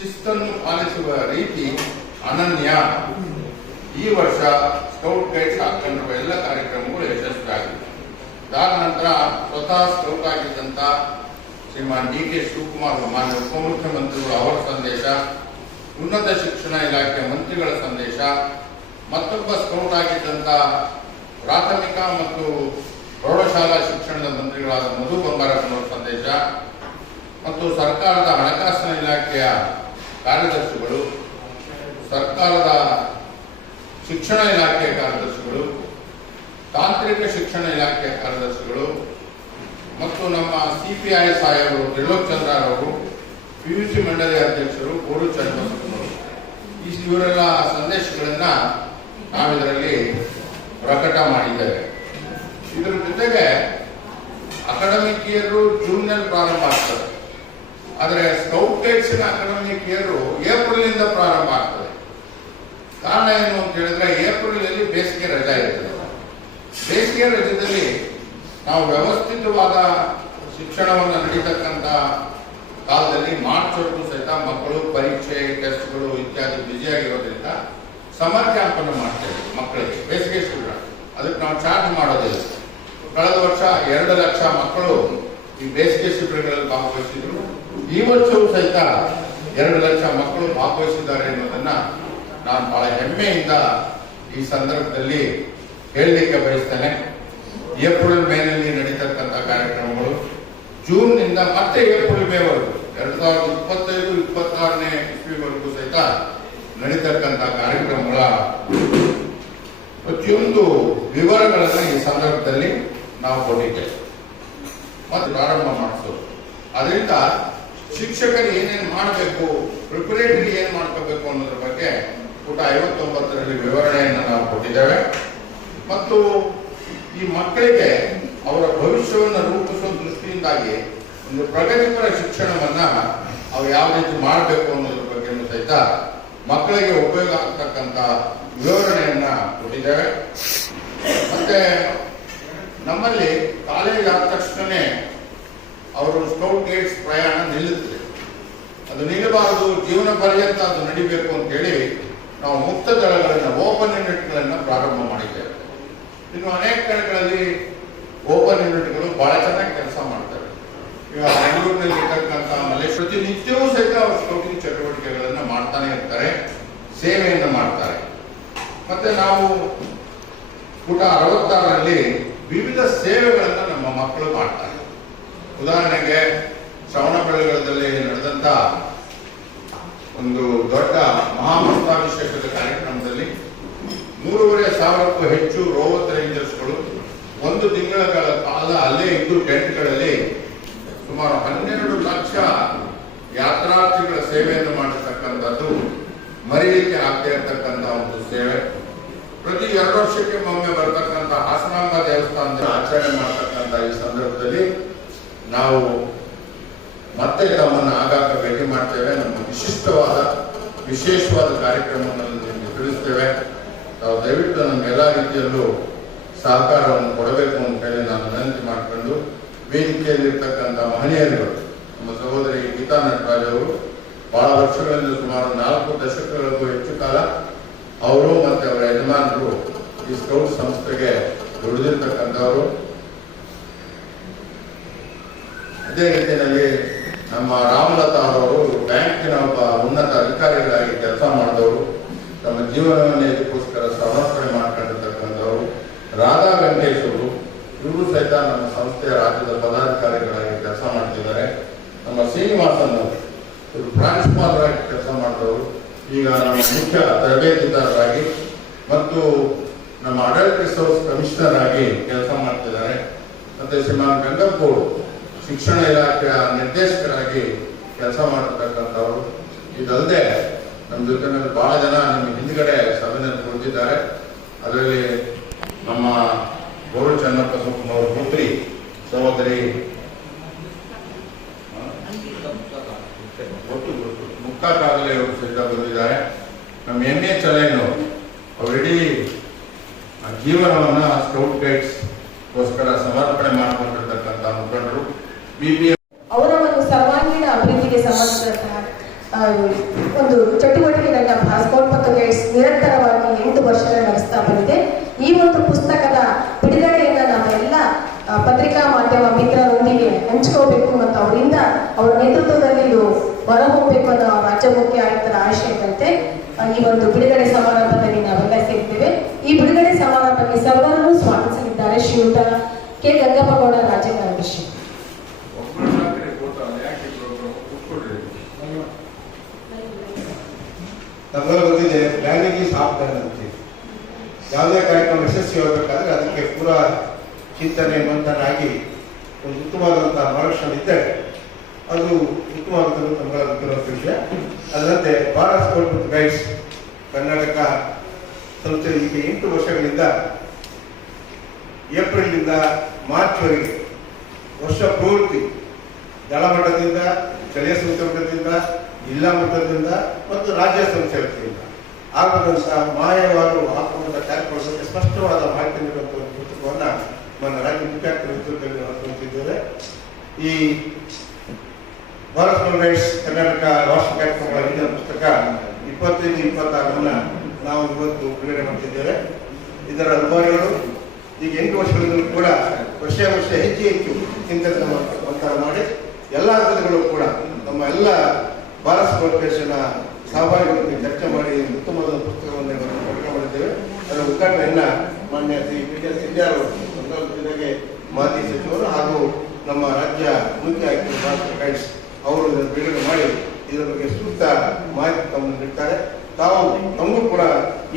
ಶಿಸ್ತನ್ನು ಪಾಲಿಸುವ ರೀತಿ ಅನನ್ಯ. ಈ ವರ್ಷ ಸ್ಕೌಟ್ ಗೈಡ್ಸ್ ಹಾಕೊಂಡಿರುವ ಎಲ್ಲ ಕಾರ್ಯಕ್ರಮಗಳು ಯಶಸ್ವಿಯಾಗಿವೆ. ಅದಾದ ನಂತರ ಸ್ವತಃ ಸ್ಕೌಟ್ ಆಗಿದ್ದಂತ ಶ್ರೀಮಾನ್ ಡಿ.ಕೆ. ಶಿವಕುಮಾರ್ ಮಾನ್ಯ ಉಪಮುಖ್ಯಮಂತ್ರಿಗಳು ಅವರ ಸಂದೇಶ, ಉನ್ನತ ಶಿಕ್ಷಣ ಇಲಾಖೆ ಮಂತ್ರಿಗಳ ಸಂದೇಶ, ಮತ್ತೊಬ್ಬ ಸ್ಕೌಟ್ ಆಗಿದ್ದಂತ ಪ್ರಾಥಮಿಕ ಮತ್ತು ಪ್ರೌಢಶಾಲಾ ಶಿಕ್ಷಣದ ಮಂತ್ರಿಗಳಾದ ಮಧು ಬಂಗಾರಪ್ಪನವರ ಸಂದೇಶ ಮತ್ತು ಸರ್ಕಾರದ ಹಣಕಾಸಿನ ಇಲಾಖೆಯ ಕಾರ್ಯದರ್ಶಿಗಳು, ಸರ್ಕಾರದ ಶಿಕ್ಷಣ ಇಲಾಖೆಯ ಕಾರ್ಯದರ್ಶಿಗಳು, ತಾಂತ್ರಿಕ ಶಿಕ್ಷಣ ಇಲಾಖೆಯ ಕಾರ್ಯದರ್ಶಿಗಳು ಮತ್ತು ನಮ್ಮ ಸಿಪಿಐ ಸಾಹೇಬರು ತ್ರಿಲೋಕ್ ಚಂದ್ರರವರು, ಪಿಯುಸಿ ಮಂಡಳಿ ಅಧ್ಯಕ್ಷರು ಗೋಡು ಚನ್ನಬಸಪ್ಪನವರು, ಇವರೆಲ್ಲ ಸಂದೇಶಗಳನ್ನ ನಾವಿದರಲ್ಲಿ ಪ್ರಕಟ ಮಾಡಿದ್ದೇವೆ. ಇದರ ಜೊತೆಗೆ ಅಕಾಡೆಮಿಕ್ ಇಯರ್ ಜೂನ್ನಲ್ಲಿ ಪ್ರಾರಂಭ ಆಗ್ತದೆ. ಆದರೆ ಸ್ಕೌಟ್ ಗೈಡ್ಸ್ನ ಅಕಾಡೆಮಿಕ್ ಇಯರ್ ಏಪ್ರಿಲ್ನಿಂದ ಪ್ರಾರಂಭ ಆಗ್ತದೆ. ಕಾರಣ ಏನು ಅಂತ ಹೇಳಿದ್ರೆ ಏಪ್ರಿಲ್ ಬೇಸಿಗೆ ರಜಾ ಇರ್ತದೆ. ಬೇಸಿಗೆ ರಜದಲ್ಲಿ ನಾವು ವ್ಯವಸ್ಥಿತವಾದ ಶಿಕ್ಷಣವನ್ನು ನಡೀತಕ್ಕಂಥ ಕಾಲದಲ್ಲಿ ಮಾರ್ಚ್ ವರೆಗೂ ಸಹಿತ ಮಕ್ಕಳು ಪರೀಕ್ಷೆ ಟೆಸ್ಟ್ಗಳು ಇತ್ಯಾದಿ ಬ್ಯುಸಿಯಾಗಿರೋದ್ರಿಂದ ಸಮರ್ ಕ್ಯಾಂಪ್ ಅನ್ನು ಮಾಡ್ತೇವೆ ಮಕ್ಕಳಿಗೆ. ಬೇಸಿಗೆ ಶಿಬಿರ ಅದಕ್ಕೆ ನಾವು ಚಾರ್ಜ್ ಮಾಡೋದಿಲ್ಲ. ಕಳೆದ ವರ್ಷ 2 ಲಕ್ಷ ಮಕ್ಕಳು ಈ ಬೇಸಿಗೆ ಶಿಬಿರಗಳಲ್ಲಿ ಭಾಗವಹಿಸಿದ್ರು. ಈ ವರ್ಷವೂ ಸಹಿತ 2 ಲಕ್ಷ ಮಕ್ಕಳು ಭಾಗವಹಿಸಿದ್ದಾರೆ ಎನ್ನುವುದನ್ನ ನಾನು ಬಹಳ ಹೆಮ್ಮೆಯಿಂದ ಈ ಸಂದರ್ಭದಲ್ಲಿ ಹೇಳಲಿಕ್ಕೆ ಬಯಸ್ತೇನೆ. ಏಪ್ರಿಲ್ ಮೇನಲ್ಲಿ ನಡೀತಕ್ಕಂಥ ಕಾರ್ಯಕ್ರಮಗಳು ಜೂನ್ನಿಂದ ಮತ್ತೆ ಏಪ್ರಿಲ್ ಮೇವರೆಗೂ 2025-26ನೇ ಇಸ್ವಿವರೆಗೂ ಸಹಿತ ನಡೀತಕ್ಕಂಥ ಕಾರ್ಯಕ್ರಮಗಳ ಪ್ರತಿಯೊಂದು ವಿವರಗಳನ್ನು ಈ ಸಂದರ್ಭದಲ್ಲಿ ನಾವು ಕೊಟ್ಟಿದ್ದೇವೆ ಮತ್ತು ಪ್ರಾರಂಭ ಮಾಡಿಸೋದು. ಅದರಿಂದ ಶಿಕ್ಷಕರು ಏನೇನು ಮಾಡಬೇಕು, ಪ್ರಿಪರೇಟರಿ ಏನ್ ಮಾಡ್ಕೋಬೇಕು ಅನ್ನೋದ್ರ ಬಗ್ಗೆ ಪುಟ 59ರಲ್ಲಿ ವಿವರಣೆಯನ್ನು ನಾವು ಕೊಟ್ಟಿದ್ದೇವೆ. ಮತ್ತು ಈ ಮಕ್ಕಳಿಗೆ ಅವರ ಭವಿಷ್ಯವನ್ನು ರೂಪಿಸುವ ದೃಷ್ಟಿಯಿಂದಾಗಿ ಒಂದು ಪ್ರಗತಿಪರ ಶಿಕ್ಷಣವನ್ನ ಅವ್ರು ಯಾವ ರೀತಿ ಮಾಡಬೇಕು ಅನ್ನೋದ್ರ ಬಗ್ಗೆ ಸಹಿತ ಮಕ್ಕಳಿಗೆ ಉಪಯೋಗ ಆಗ್ತಕ್ಕಂಥ ವಿವರಣೆಯನ್ನ ಕೊಟ್ಟಿದ್ದೇವೆ. ಮತ್ತೆ ನಮ್ಮಲ್ಲಿ ಕಾಲೇಜ್ ಆದ ತಕ್ಷಣನೇ ಅವರು ಸ್ಕೌಟ್ ಗೈಡ್ಸ್ ಪ್ರಯಾಣ ನಿಲ್ಲುತ್ತದೆ. ಅದು ನಿಲ್ಲಬಾರದು, ಜೀವನ ಪರ್ಯಂತ ಅದು ನಡಿಬೇಕು ಅಂತ ಹೇಳಿ ನಾವು ಮುಕ್ತ ದಳಗಳನ್ನು, ಓಪನ್ ಯೂನಿಟ್ಗಳನ್ನು ಪ್ರಾರಂಭ ಮಾಡಿದ್ದೇವೆ. ಇನ್ನು ಅನೇಕ ಕಡೆಗಳಲ್ಲಿ ಓಪನ್ ಯೂನಿಟ್ಗಳು ಬಹಳ ಚೆನ್ನಾಗಿ ಕೆಲಸ ಮಾಡ್ತಾರೆ. ಈಗ ಬೆಂಗಳೂರಿನಲ್ಲಿ ಇರ್ತಕ್ಕಂಥ ಪ್ರತಿನಿತ್ಯವೂ ಸಹಿತ ಅವರು ಸ್ಕೌಟಿಂಗ್ ಚಟುವಟಿಕೆಗಳನ್ನು ಮಾಡ್ತಾನೆ ಇರ್ತಾರೆ, ಸೇವೆಯನ್ನು ಮಾಡ್ತಾರೆ. ಮತ್ತೆ ನಾವು ಪುಟ 66ರಲ್ಲಿ ವಿವಿಧ ಸೇವೆಗಳನ್ನು ನಮ್ಮ ಮಕ್ಕಳು ಮಾಡ್ತಾರೆ. ಉದಾಹರಣೆಗೆ ಶ್ರವಣಬೆಳಗೊಳದಲ್ಲಿ ನಡೆದಂತ ಒಂದು ದೊಡ್ಡ ಮಹಾಮಸ್ತಾಭಿಷೇಕದ ಕಾರ್ಯಕ್ರಮದಲ್ಲಿ 3,500ಕ್ಕೂ ಹೆಚ್ಚು ರೋವತ್ ರೇಂಜರ್ಸ್ಗಳು 1 ತಿಂಗಳ ಕಾಲ ಅಲ್ಲೇ ಇದ್ದು ಟೆಂಟ್ಗಳಲ್ಲಿ ಸುಮಾರು 12 ಲಕ್ಷ ಯಾತ್ರಾರ್ಥಿಗಳ ಸೇವೆಯನ್ನು ಮಾಡಿರ್ತಕ್ಕಂಥದ್ದು ಮರೀಲಿಕ್ಕೆ ಆಗ್ತಾ ಇರ್ತಕ್ಕಂಥ ಒಂದು ಸೇವೆ. ಪ್ರತಿ 2 ವರ್ಷಕ್ಕೆ ಒಮ್ಮೆ ಬರ್ತಕ್ಕಂಥ ಹಾಸನಾಂಬ ದೇವಸ್ಥಾನದ ಆಚರಣೆ ಮಾಡತಕ್ಕಂಥ ಈ ಸಂದರ್ಭದಲ್ಲಿ ನಾವು ಮತ್ತೆ ತಮ್ಮನ್ನು ಆಗಾಗ ಭೇಟಿ ಮಾಡ್ತೇವೆ. ನಮ್ಮ ವಿಶೇಷವಾದ ಕಾರ್ಯಕ್ರಮವನ್ನು ನಿಮಗೆ ತಿಳಿಸ್ತೇವೆ. ನಾವು ದಯವಿಟ್ಟು ನಮ್ಗೆಲ್ಲಾ ರೀತಿಯಲ್ಲೂ ಸಹಕಾರವನ್ನು ಕೊಡಬೇಕು ಅಂತ ಹೇಳಿ ನಾನು ವಿನಂತಿ ಮಾಡಿಕೊಂಡು, ವೇದಿಕೆಯಲ್ಲಿರ್ತಕ್ಕಂಥ ಮಹನೀಯರುಗಳು, ನಮ್ಮ ಸಹೋದರಿ ಗೀತಾ ನಟರಾಜ್ ಅವರು ಬಹಳ ವರ್ಷಗಳಿಂದ ಸುಮಾರು 4 ದಶಕಗಳಿಗೂ ಹೆಚ್ಚು ಕಾಲ ಅವರು ಮತ್ತೆ ಅವರ ಯಜಮಾನರು ಈ ಸ್ಕೌಟ್ ಸಂಸ್ಥೆಗೆ ದುಡಿದಿರ್ತಕ್ಕಂಥವರು. ಅದೇ ರೀತಿಯಲ್ಲಿ ನಮ್ಮ ರಾಮಲತಾ ಅವರು ಬ್ಯಾಂಕಿನ ಒಬ್ಬ ಉನ್ನತ ಅಧಿಕಾರಿಗಳಾಗಿ ಕೆಲಸ ಮಾಡಿದವರು, ತಮ್ಮ ಜೀವನವನ್ನೇ ಇದಕ್ಕೋಸ್ಕರ ಸಮರ್ಪಣೆ ಮಾಡ್ಕೊಂಡಿರ್ತಕ್ಕಂಥವರು. ರಾಧಾ ವೆಂಕಟೇಶ್ ಅವರು, ಇವರು ಸಹಿತ ನಮ್ಮ ಸಂಸ್ಥೆಯ ರಾಜ್ಯದ ಪದಾಧಿಕಾರಿಗಳಾಗಿ ಕೆಲಸ ಮಾಡ್ತಿದ್ದಾರೆ. ನಮ್ಮ ಶ್ರೀನಿವಾಸನ್ ಅವರು, ಇವರು ಪ್ರಾಂಶುಪಾಲರಾಗಿ ಕೆಲಸ ಮಾಡಿದವರು, ಈಗ ನಮ್ಮ ಮುಖ್ಯ ತರಬೇತಿದಾರರಾಗಿ ಮತ್ತು ನಮ್ಮ ಅಡಲ್ಟ್ ರಿಸೋರ್ಸ್ ಕಮಿಷನರ್ ಆಗಿ ಕೆಲಸ ಮಾಡ್ತಿದ್ದಾರೆ. ಮತ್ತೆ ಶ್ರೀಮಾನ್ ಗಂಗಪ್ಪವರು ಶಿಕ್ಷಣ ಇಲಾಖೆಯ ನಿರ್ದೇಶಕರಾಗಿ ಕೆಲಸ ಮಾಡತಕ್ಕಂಥವ್ರು. ಇದಲ್ಲದೆ ನಮ್ಮ ಜೊತೆಯಲ್ಲಿ ಬಹಳ ಜನ ನಿಮ್ಮ ಹಿಂದ್ಗಡೆ ಸಭೆಯನ್ನು ಕೊಡ್ತಿದ್ದಾರೆ. ಅದರಲ್ಲಿ ನಮ್ಮ ಗೋಡು ಚನ್ನಬಸಪ್ಪನವರ ಪುತ್ರಿ ಸಹೋದರಿ ಮುಕ್ತಾ ಕಾಗಲೆ ಅವರು ಸಹಿತ ಬಂದಿದ್ದಾರೆ. ನಮ್ಮ ಎನ್.ಎ. ಚಲೈನವರು ಅವರಿಡೀ ಜೀವನವನ್ನ ಸ್ಕೌಟ್ ಗೈಡ್ಸ್ ಗೋಸ್ಕರ ಸಮರ್ಪಣೆ ಮಾಡಿಕೊಂಡಿರ್ತಕ್ಕಂಥ ಮುಖಂಡರು. ಅವರ ಒಂದು ಸರ್ವಾಂಗೀಣ ಅಭಿವೃದ್ಧಿಗೆ ಸಂಬಂಧಿಸಿದಂತಹ ಒಂದು ಚಟುವಟಿಕೆಗಳನ್ನ ಸ್ಕೌಟ್ ಮತ್ತು ಗೈಡ್ಸ್ ನಿರಂತರವಾಗಿ 8 ವರ್ಷಗಳ ನಡೆಸ್ತಾ ಬಂದಿದೆ. ಈ ಒಂದು ಪುಸ್ತಕದ ಬಿಡುಗಡೆಯನ್ನು ನಾವೆಲ್ಲ ಪತ್ರಿಕಾ ಮಾಧ್ಯಮ ಮಿತ್ರರೊಂದಿಗೆ ಹಂಚ್ಕೋಬೇಕು ಮತ್ತು ಅವರಿಂದ ಅವರ ನೇತೃತ್ವದಲ್ಲಿ ಇದು ಹೊರಹೋಗಬೇಕು ಅನ್ನೋ ರಾಜ್ಯ ಮುಖ್ಯ ಆಯುಕ್ತರ ಆಶಯದಂತೆ ಈ ಒಂದು ಬಿಡುಗಡೆ ಸಮಾರಂಭದಲ್ಲಿ ನಾವೆಲ್ಲ ಸೇರ್ತೇವೆ. ಈ ಬಿಡುಗಡೆ ಸಮಾರಂಭಕ್ಕೆ ಸರ್ವರನ್ನು ಸ್ವಾಗತಿಸಲಿದ್ದಾರೆ ಶ್ರೀಯುತ ಕೆ ಗಂಗಪ್ಪಗೌಡ ರಾಜ್ಯ ಕಾರ್ಯದರ್ಶಿ. ನಮ್ಮೆಲ್ಲ ಗೊತ್ತಿದೆ, ಪ್ಲಾನಿಂಗ್ ಈಸ್ ಹಾಫ್ ಡನ್ ಅಂತೀವಿ. ಯಾವುದೇ ಕಾರ್ಯಕ್ರಮ ಯಶಸ್ವಿಯಾಗಬೇಕಾದ್ರೆ ಅದಕ್ಕೆ ಪೂರಾ ಚಿಂತನೆ ಮಂಥನ ಆಗಿ ಒಂದು ಉತ್ತಮವಾದಂತಹ ಮಾರ್ಗದರ್ಶನ ಇದ್ದರೆ ಅದು ಉತ್ತಮವಾಗುತ್ತದೆ ನಮ್ಮೆಲ್ಲ ಗೊತ್ತಿರೋ ವಿಷಯ. ಅದರಂತೆ ಭಾರತ್ ಸ್ಕೌಟ್ ಮತ್ತು ಗೈಡ್ಸ್ ಕರ್ನಾಟಕ ಸಂಸ್ಥೆ ಈಗ 8 ವರ್ಷಗಳಿಂದ ಏಪ್ರಿಲ್ನಿಂದ ಮಾರ್ಚ್ವರೆಗೆ ವರ್ಷ ಪೂರ್ತಿ ದಳ ಮಟ್ಟದಿಂದ, ಸ್ಥಳೀಯ ಸಂಸ್ಥೆ ಮಟ್ಟದಿಂದ, ಜಿಲ್ಲಾ ಮಟ್ಟದಿಂದ ಮತ್ತು ರಾಜ್ಯ ಸಂಸ್ಥೆ ವತಿಯಿಂದ ಆಗುವಂತಹ ಮಾಯವಾರು ಹಾಕುವಂಥ ಕಾರ್ಯಕ್ರಮಕ್ಕೆ ಸ್ಪಷ್ಟವಾದ ಮಾಹಿತಿ ನೀಡುವಂಥ ಒಂದು ಪುಸ್ತಕವನ್ನು ನನ್ನ ರಾಜ್ಯ ಮುಖ್ಯಾಯುಕ್ತರ ನೇತೃತ್ವದಲ್ಲಿ ಹೊರತುಂಬಿದ್ದೇವೆ. ಈ ಭಾರತ್ ಸ್ಕೌಟ್ ಗೈಡ್ಸ್ ಕರ್ನಾಟಕ ವಾರ್ಷಿಕ ಕಾರ್ಯಕ್ರಮಗಳ ಹಿಂದಿನ ಪುಸ್ತಕ 25-26 ನಾವು ಇವತ್ತು ಬಿಡುಗಡೆ ಮಾಡ್ತಿದ್ದೇವೆ. ಇದರ ಅನುಭವಗಳು ಈಗ 8 ವರ್ಷಗಳಿಂದಲೂ ಕೂಡ ವರ್ಷ ಹೆಚ್ಚು ಚಿಂತನೆ ಮಂಥನ ಮಾಡಿ ಎಲ್ಲ ಹಂತಗಳು ಕೂಡ ನಮ್ಮ ಎಲ್ಲ ಭಾರತ್ ಸ್ಕೌಟ್ ಗೈಡ್ಸ್ನ ಸಹಭಾಗಿಗಳೊಂದಿಗೆ ಚರ್ಚೆ ಮಾಡಿ ಉತ್ತಮವಾದ ಪುಸ್ತಕವನ್ನು ಪ್ರಕಟಣೆ ಮಾಡಿದ್ದೇವೆ. ಅದರ ಉದ್ಘಾಟನೆಯನ್ನ ಮಾನ್ಯ ಶ್ರೀ PTS ಸಿಂಧ್ಯಾರ್ ಜಿಲ್ಲೆಗೆ ಮಾಜಿ ಸಚಿವರು ಹಾಗೂ ನಮ್ಮ ರಾಜ್ಯ ಮುಖ್ಯ ಆಯುಕ್ತರು ಭಾರತ್ ಗೈಡ್ಸ್ ಅವರು ಇದನ್ನು ಬಿಡುಗಡೆ ಮಾಡಿ ಇದರ ಬಗ್ಗೆ ಸೂಕ್ತ ಮಾಹಿತಿ ತಮ್ಮನ್ನು ನೀಡ್ತಾರೆ. ತಾವು ನಮಗೂ ಕೂಡ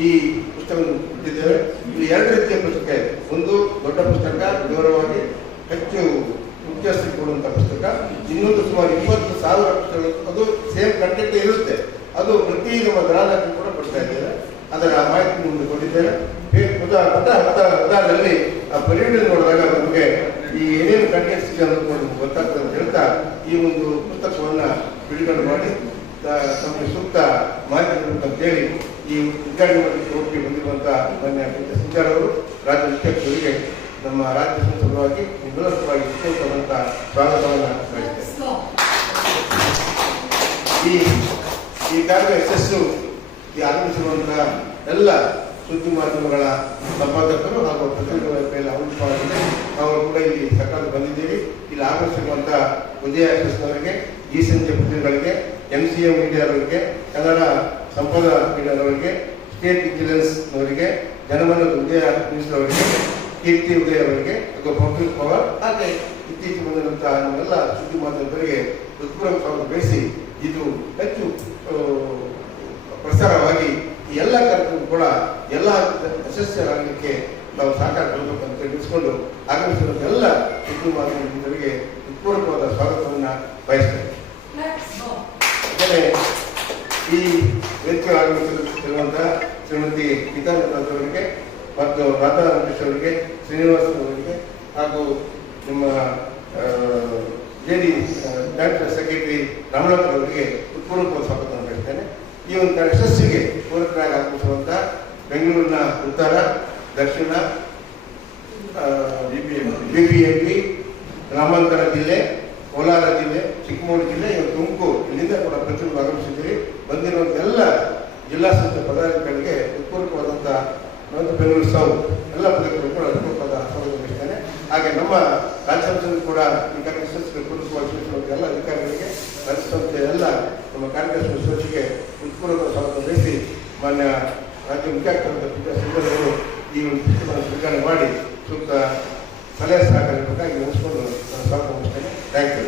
ಈ ಪುಸ್ತಕವನ್ನು ಬಿಟ್ಟಿದ್ದೇವೆ. ಇಲ್ಲಿ 2 ರೀತಿಯ ಪುಸ್ತಕ ಇದೆ. ಒಂದು ದೊಡ್ಡ ಪುಸ್ತಕ, ವಿವರವಾಗಿ ಹೆಚ್ಚು ಮುಖ್ಯಸ್ಥರಿಗೆ ಕೊಡುವಂಥ ಪುಸ್ತಕ. ಇನ್ನೊಂದು ಸುಮಾರು 20,000 ಪುಸ್ತಕಗಳು, ಅದು ಸೇಮ್ ಕಂಟೆಂಟ್ ಇರುತ್ತೆ. ಅದು ಪ್ರತಿ ನಮ್ಮ ಗ್ರಾಹಕರು ಕೂಡ ಕೊಡ್ತಾ ಇದ್ದೇವೆ. ಅದರ ಮಾಹಿತಿ ಮುಂದೆ ಕೊಟ್ಟಿದ್ದೇವೆ. ಉದಾಹರಣೆಯಲ್ಲಿ ಆ ಪರಿವೀಡನೆ ನೋಡಿದಾಗ ನಮಗೆ ಈ ಏನೇನು ಕಂಟೆಂಟ್ಸ್ ಇದೆ ಅನ್ನೋದು ಗೊತ್ತಾಗ್ತದೆ ಅಂತ ಹೇಳ್ತಾ ಈ ಒಂದು ಪುಸ್ತಕವನ್ನು ಬಿಡುಗಡೆ ಮಾಡಿ ತಮಗೆ ಸೂಕ್ತ ಮಾಹಿತಿ ಅಂತೇಳಿ ಈ ಉದ್ಘಾಟನೆ ಹೋಗಿ ಬಂದಿರುವಂಥ ಮಾನ್ಯ PTS ಸಿಂಧ್ಯಾರ್ ಅವರು ರಾಜ್ಯ ಮುಖ್ಯಸ್ಥರಿಗೆ ನಮ್ಮ ರಾಜ್ಯ ಸಂಸದವಾಗಿ ನಿಮ್ಮೆಲ್ಲರ ಪರವಾಗಿ ಉತ್ತಮವಾದಂಥ ಸ್ವಾಗತವನ್ನು ಬಯಸ್ತೇನೆ. ಈ ಕಾರ್ಯ ಯಶಸ್ಸು ಈ ಆಗಮಿಸಿರುವಂತಹ ಎಲ್ಲ ಸುದ್ದಿ ಮಾಧ್ಯಮಗಳ ಸಂಪಾದಕರು ಹಾಗೂ ಪತ್ರಿಕೆಗಳ ಮೇಲೆ ಅವಲಂಬಿತವಾಗಿದೆ. ನಾವು ಕೂಡ ಇಲ್ಲಿ ಸರ್ಕಾರ ಬಂದಿದ್ದೀವಿ. ಇಲ್ಲಿ ಆಗಮಿಸಿರುವಂತಹ ಉದಯ ಯಶಸ್ನವರಿಗೆ, ಈ ಸಂಜೆ ಪತ್ರಿಕೆಗಳಿಗೆ, MCA ಮೀಡಿಯಾದವರಿಗೆ, ಕನ್ನಡ ಸಂಪದ ಮೀಡಿಯಾದವರಿಗೆ, ಸ್ಟೇಟ್ ವಿಜಿಲೆನ್ಸ್ನವರಿಗೆ, ಜನಮನದ ಉದಯ ನ್ಯೂಸ್ ಅವರಿಗೆ, ಕೀರ್ತಿ ಉದಯ ಅವರಿಗೆ, ಪಬ್ಲಿಕ್ ಪವರ್, ಹಾಗೆ ಇತ್ತೀಚೆಗೆ ಬಂದಿರುವಂತಹ ನಮ್ಮೆಲ್ಲ ಸುದ್ದಿ ಮಾಧ್ಯಮದವರಿಗೆ ಹೃತ್ಪೂರ್ವಕ ಸ್ವಾಗತ ಬಯಸಿ ಇದು ಹೆಚ್ಚು ಪ್ರಸಾರವಾಗಿ ಈ ಎಲ್ಲ ಕಾರ್ಯಕ್ರಮ ಕೂಡ ಎಲ್ಲ ಯಶಸ್ವಿಯಾಗಲಿಕ್ಕೆ ನಾವು ಸಹಕಾರ ಕೊಡಬೇಕಂತ ತಿಳಿಸಿಕೊಂಡು ಆಗಮಿಸಿರುವ ಎಲ್ಲ ಸುದ್ದಿ ಮಾಧ್ಯಮದವರಿಗೆ ಹೃತ್ಪೂರ್ವಕವಾದ ಸ್ವಾಗತವನ್ನು ಬಯಸ್ತೇವೆ. ಈ ವೇದಿಕೆ ಆಗಮಿಸಿರುವಂತಹ ಶ್ರೀಮತಿ ಗೀತಾನಂದ ಅವರಿಗೆ ಮತ್ತು ರಾಧಾ ವೆಂಕಟೇಶ್ ಅವರಿಗೆ, ಶ್ರೀನಿವಾಸ ಅವರಿಗೆ ಹಾಗೂ ನಿಮ್ಮ ಜಾಯಿಂಟ್ ಸೆಕ್ರೆಟರಿ ರಾಮನಾಥ್ ಅವರಿಗೆ ಹೃತ್ಪೂರ್ವಕ ಸ್ವಾಗತವನ್ನು ಬಯಸ್ತೇನೆ. ಈ ಒಂದು ಯಶಸ್ಸಿಗೆ ಪೂರಕರಾಗಿ ಆಗಮಿಸುವಂಥ ಬೆಂಗಳೂರಿನ ಉತ್ತರ, ದಕ್ಷಿಣ, BBMP, ಗ್ರಾಮಾಂತರ ಜಿಲ್ಲೆ, ಕೋಲಾರ ಜಿಲ್ಲೆ, ಚಿಕ್ಕಮಗಳೂರು ಜಿಲ್ಲೆ, ತುಮಕೂರು, ಇಲ್ಲಿಂದ ಕೂಡ ಪ್ರತಿಯೊಂದು ಆಗಮಿಸಿದ್ದೀರಿ. ಬಂದಿರುವಂಥ ಎಲ್ಲ ಜಿಲ್ಲಾ ಸಂಸ್ಥೆ ಪದಾಧಿಕಾರಿಗಳಿಗೆ ಹೃತ್ಪೂರ್ವಕವಾದಂಥ ಬೆಂಗಳೂರು ಸೌತ್ ಎಲ್ಲ ಪದಕಗಳು ಕೂಡ ಹೃತ್ಪೂರ್ವಕವಾದ ಸ್ವಾಗತ ಬಯಸ್ತೇನೆ. ಹಾಗೆ ನಮ್ಮ ರಾಜ್ಯ ಸಂಸ್ಥೆ ಕೂಡ ಈ ಕಾರ್ಯಕ್ಕೆ ಪೂರ್ವಕವಾಗಿ ಎಲ್ಲ ಅಧಿಕಾರಿಗಳಿಗೆ, ರಾಜ್ಯ ಸಂಸ್ಥೆಯ ಎಲ್ಲ ನಮ್ಮ ಕಾರ್ಯದರ್ಶಿ ಸಚಿವರಿಗೆ ಹೃತ್ಪೂರ್ವಕ ಸ್ವಾಗತ ಬಯಸಿ ಮಾನ್ಯ ರಾಜ್ಯ ಮುಖ್ಯಾಯುಕ್ತರಾದ PTS ಸಿಂಧ್ಯಾರ್ ಅವರು ಈ ಒಂದು ಪುಸ್ತಕವನ್ನು ಸ್ವೀಕಾರ ಮಾಡಿ ಸೂಕ್ತ ಸಲಹೆ ಸಹಕಾರಬೇಕಾಗಿ ನೆನೆಸ್ಕೊಂಡು ನಾನು ಸ್ವಾಗತ ಬಯಸ್ತೇನೆ. Thank you.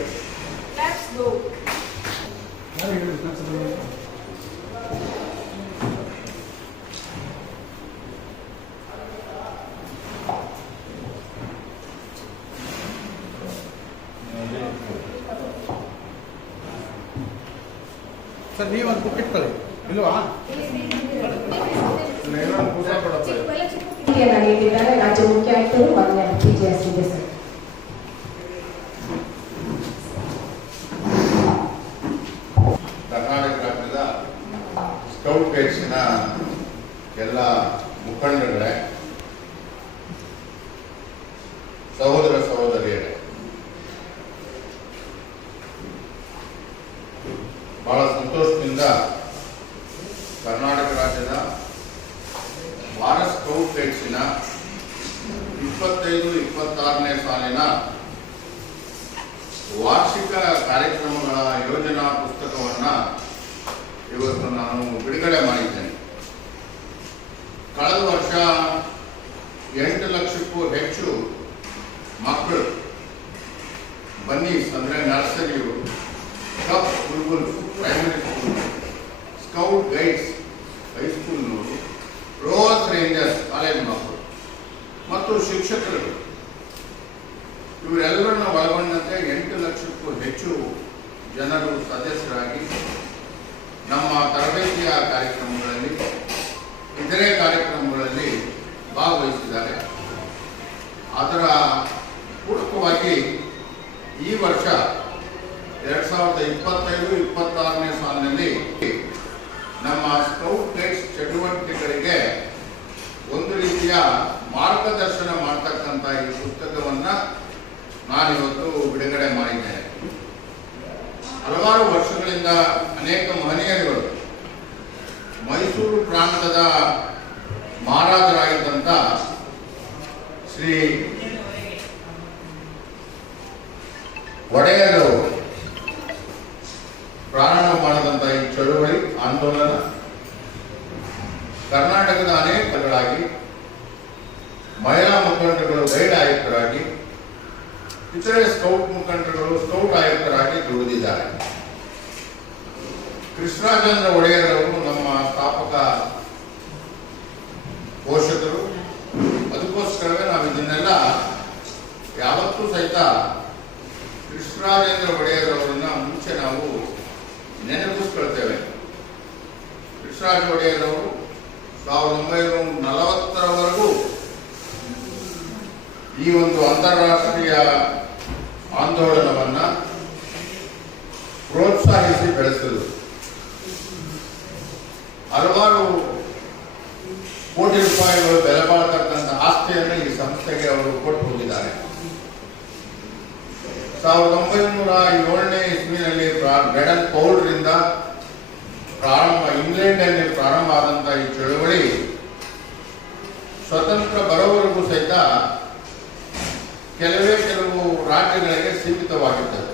ಸರ್ ನೀವೊಂದು ಬುಕ್ ಇಟ್ಕೊಳ್ಳಿ ಇಲ್ವಾ? ನಡೆಯಲಿದ್ದಾರೆ ರಾಜ್ಯ ಮುಖ್ಯ ಆಯುಕ್ತರು ಮಾನ್ಯ PTS ಸಿಂಧ್ಯಾರ್ ಸರ್. ಕರ್ನಾಟಕ ರಾಜ್ಯದ ಸ್ಕೌಟ್ ಗೈಡ್ಸ್ನ ಎಲ್ಲ ಮುಖಂಡಗಳೇ, ಸಹೋದರ ಸಹೋದರಿಯರೇ, ಬಹಳ ಸಂತೋಷದಿಂದ ಕರ್ನಾಟಕ ರಾಜ್ಯದ ಭಾರತ್ ಸ್ಕೌಟ್ ಗೈಡ್ಸಿನ 25-26ನೇ ಸಾಲಿನ ವಾರ್ಷಿಕ ಕಾರ್ಯಕ್ರಮಗಳ ಯೋಜನಾ ಪುಸ್ತಕವನ್ನು ಇವತ್ತು ನಾನು ಬಿಡುಗಡೆ ಮಾಡಿದ್ದೇನೆ. ಕಳೆದ ವರ್ಷ 8 ಲಕ್ಷಕ್ಕೂ ಹೆಚ್ಚು ಮಕ್ಕಳು ಬನ್ನೀಸ್ ಅಂದರೆ ನರ್ಸರಿಯು, ಕಪ್ ಗುಲ್ಗುಲ್ ಪ್ರೈಮರಿ ಸ್ಕೂಲ್, ಸ್ಕೌಟ್ ಗೈಡ್ಸ್ ಹೈಸ್ಕೂಲ್ನವರು, ರೋಸ್ ರೇಂಜರ್ಸ್ ಕಾಲೇಜ್ ಮಕ್ಕಳು ಮತ್ತು ಶಿಕ್ಷಕರು ಇವರೆಲ್ಲರನ್ನು ಒಳಗೊಂಡಂತೆ 8 ಲಕ್ಷಕ್ಕೂ ಹೆಚ್ಚು ಜನರು ಸದಸ್ಯರಾಗಿ ನಮ್ಮ ತರಬೇತಿಯ ಕಾರ್ಯಕ್ರಮಗಳಲ್ಲಿ, ಇತರೆ ಕಾರ್ಯಕ್ರಮಗಳಲ್ಲಿ ಭಾಗವಹಿಸಿದ್ದಾರೆ. ಅದರ ಪೂರಕವಾಗಿ ಈ ವರ್ಷ 2025-26ನೇ ಸಾಲಿನಲ್ಲಿ ನಮ್ಮ ಸ್ಕೌಟ್ ಗೈಡ್ಸ್ ಚಟುವಟಿಕೆಗಳಿಗೆ ಒಂದು ರೀತಿಯ ಮಾರ್ಗದರ್ಶನ ಮಾಡತಕ್ಕಂಥ ಈ ಪುಸ್ತಕವನ್ನು ನಾನಿವತ್ತು ಬಿಡುಗಡೆ ಮಾಡಿದ್ದೇನೆ. ಹಲವಾರು ವರ್ಷಗಳಿಂದ ಅನೇಕ ಮಹನೀಯರುಗಳು ಮೈಸೂರು ಪ್ರಾಂತದ ಮಹಾರಾಜರಾಗಿದ್ದಂಥ ಶ್ರೀ ಒಡೆಯರು ಪ್ರಾರಂಭ ಮಾಡಿದಂಥ ಈ ಚಳುವಳಿ ಆಂದೋಲನ ಕರ್ನಾಟಕದ ಅನೇಕಗಳಾಗಿ ಮಹಿಳಾ ಮುಖಂಡರುಗಳು ಗೈಡ್ ಆಯುಕ್ತರಾಗಿ, ಇತರೆ ಸ್ಕೌಟ್ ಮುಖಂಡರುಗಳು ಸ್ಕೌಟ್ ಆಯುಕ್ತರಾಗಿ ದುಡಿದಿದ್ದಾರೆ. ಕೃಷ್ಣರಾಜೇಂದ್ರ ಒಡೆಯರವರು ನಮ್ಮ ಸ್ಥಾಪಕ ಪೋಷಕರು. ಅದಕ್ಕೋಸ್ಕರವೇ ನಾವು ಇದನ್ನೆಲ್ಲ ಯಾವತ್ತೂ ಸಹಿತ ಕೃಷ್ಣರಾಜೇಂದ್ರ ಒಡೆಯರವರನ್ನ ಮುಂಚೆ ನಾವು ನೆನಪಿಸ್ಕೊಳ್ತೇವೆ. ಕೃಷ್ಣರಾಜ ಒಡೆಯರವರು 1940ರವರೆಗೂ ಈ ಒಂದು ಅಂತಾರಾಷ್ಟ್ರೀಯ ಆಂದೋಲನವನ್ನು ಪ್ರೋತ್ಸಾಹಿಸಿ ಬೆಳೆಸಿದರು. ಹಲವಾರು ಕೋಟಿ ರೂಪಾಯಿಗಳು ಬೆಲೆ ಬಾಳತಕ್ಕಂಥ ಆಸ್ತಿಯನ್ನು ಈ ಸಂಸ್ಥೆಗೆ ಅವರು ಕೊಟ್ಟು ಹೋಗಿದ್ದಾರೆ. 1907ನೇ ಇಸ್ವಿನಲ್ಲಿ ಬ್ರೆಡನ್ ಪೌಲ್ರಿಂದ ಇಂಗ್ಲೆಂಡ್ನಲ್ಲಿ ಪ್ರಾರಂಭ ಆದಂತಹ ಈ ಚಳವಳಿ ಸ್ವತಂತ್ರ ಬರೋವರೆಗೂ ಸಹಿತ ಕೆಲವು ರಾಜ್ಯಗಳಿಗೆ ಸೀಮಿತವಾಗಿದ್ದವು.